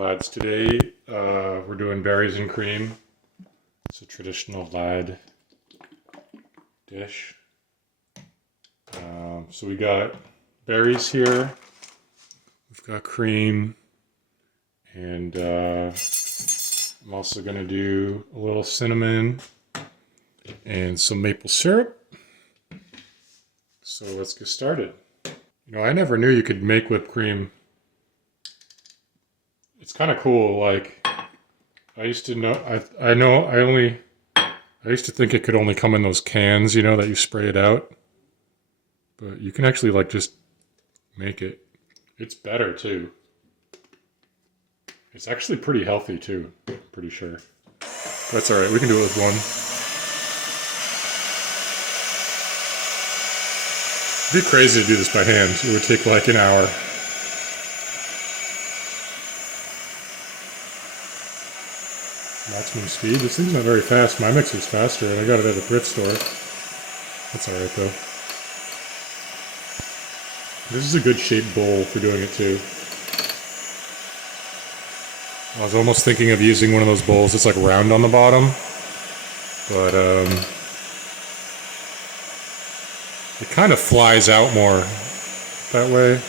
lads. Today we're doing berries and cream. It's a traditional lad dish. So we got berries here. We've got cream, and I'm also gonna do a little cinnamon and some maple syrup. So let's get started. You know, I never knew you could make whipped cream. It's kind of cool. Like, I used to know, I used to think it could only come in those cans, you know, that you spray it out. But you can actually, like, just make it. It's better, too. It's actually pretty healthy, too, I'm pretty sure. That's alright, we can do it with one. It'd be crazy to do this by hand. It would take, like, an hour. Maximum speed? This thing's not very fast. My mixer's faster, and I got it at a thrift store. That's alright, though. This is a good shaped bowl for doing it, too. I was almost thinking of using one of those bowls that's like round on the bottom. But, it kind of flies out more that way.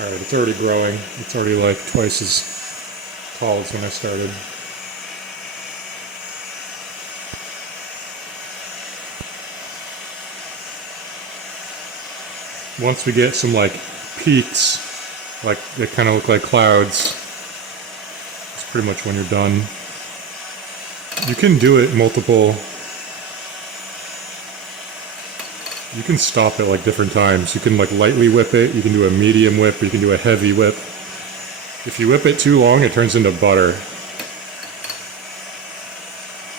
Alright, it's already growing. It's already like twice as tall as when I started. Once we get some like peaks, like they kind of look like clouds, it's pretty much when you're done. You can do it multiple. You can stop it like different times. You can like lightly whip it, you can do a medium whip, or you can do a heavy whip. If you whip it too long, it turns into butter.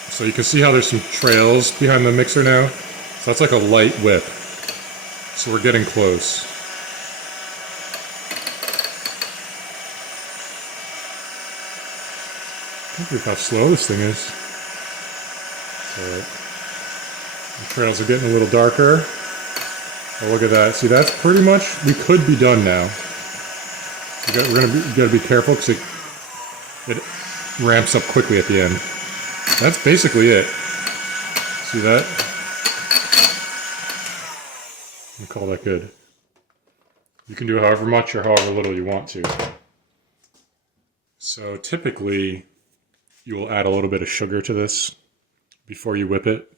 So you can see how there's some trails behind the mixer now. So that's like a light whip. So we're getting close. I can't believe how slow this thing is. Alright. The trails are getting a little darker. Oh, look at that. See, that's pretty much, we could be done now. You gotta be careful because it ramps up quickly at the end. That's basically it. See that? I call that good. You can do however much or however little you want to. So typically, you will add a little bit of sugar to this before you whip it.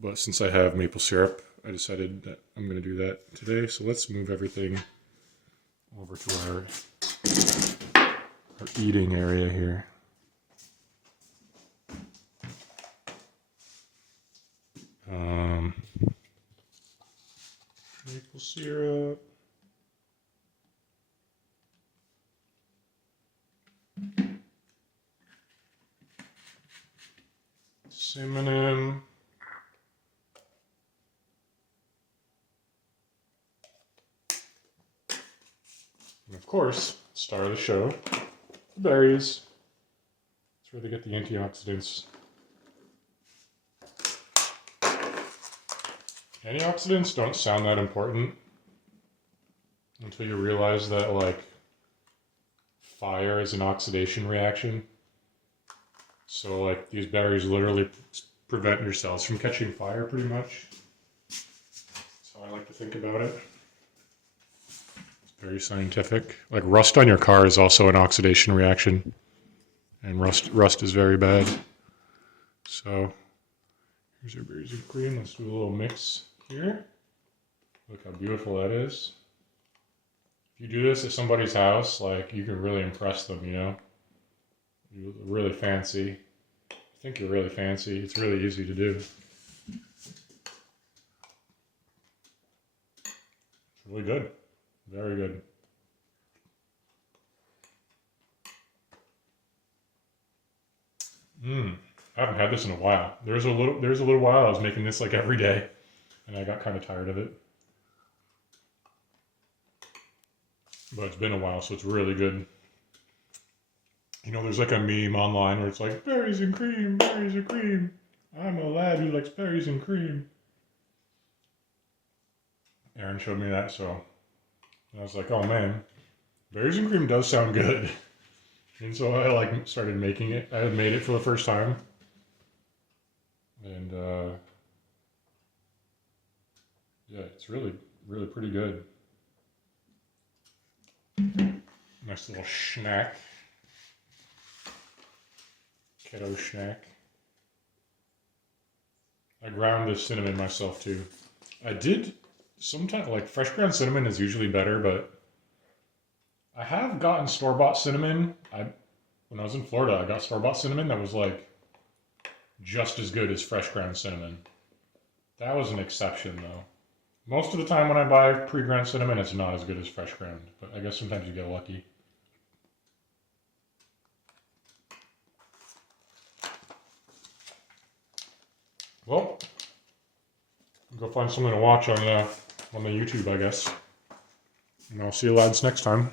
But since I have maple syrup, I decided that I'm going to do that today. So let's move everything over to our eating area here. Maple syrup. Cinnamon. And of course, star of the show, the berries. That's where they get the antioxidants. Antioxidants don't sound that important until you realize that, like, fire is an oxidation reaction. So, like, these berries literally prevent your cells from catching fire, pretty much. That's how I like to think about it. It's very scientific. Like, rust on your car is also an oxidation reaction. And rust is very bad. So, here's our berries and cream. Let's do a little mix here. Look how beautiful that is. If you do this at somebody's house, like, you can really impress them, you know? You're really fancy. I think you're really fancy. It's really easy to do. It's really good. Very good. I haven't had this in a while. There was a little while I was making this like every day, and I got kind of tired of it. But it's been a while, so it's really good. You know, there's like a meme online where it's like, berries and cream, berries and cream. I'm a lad who likes berries and cream. Aaron showed me that, so I was like, oh man, berries and cream does sound good. And so I like started making it. I had made it for the first time. And yeah, it's really, really pretty good. Nice little snack. Keto snack. I ground the cinnamon myself too. I did sometimes, like fresh ground cinnamon is usually better, but I have gotten store-bought cinnamon. When I was in Florida, I got store-bought cinnamon that was like just as good as fresh ground cinnamon. That was an exception though. Most of the time when I buy pre-ground cinnamon, it's not as good as fresh ground, but I guess sometimes you get lucky. Well, go find something to watch on the YouTube, I guess. And I'll see you lads next time.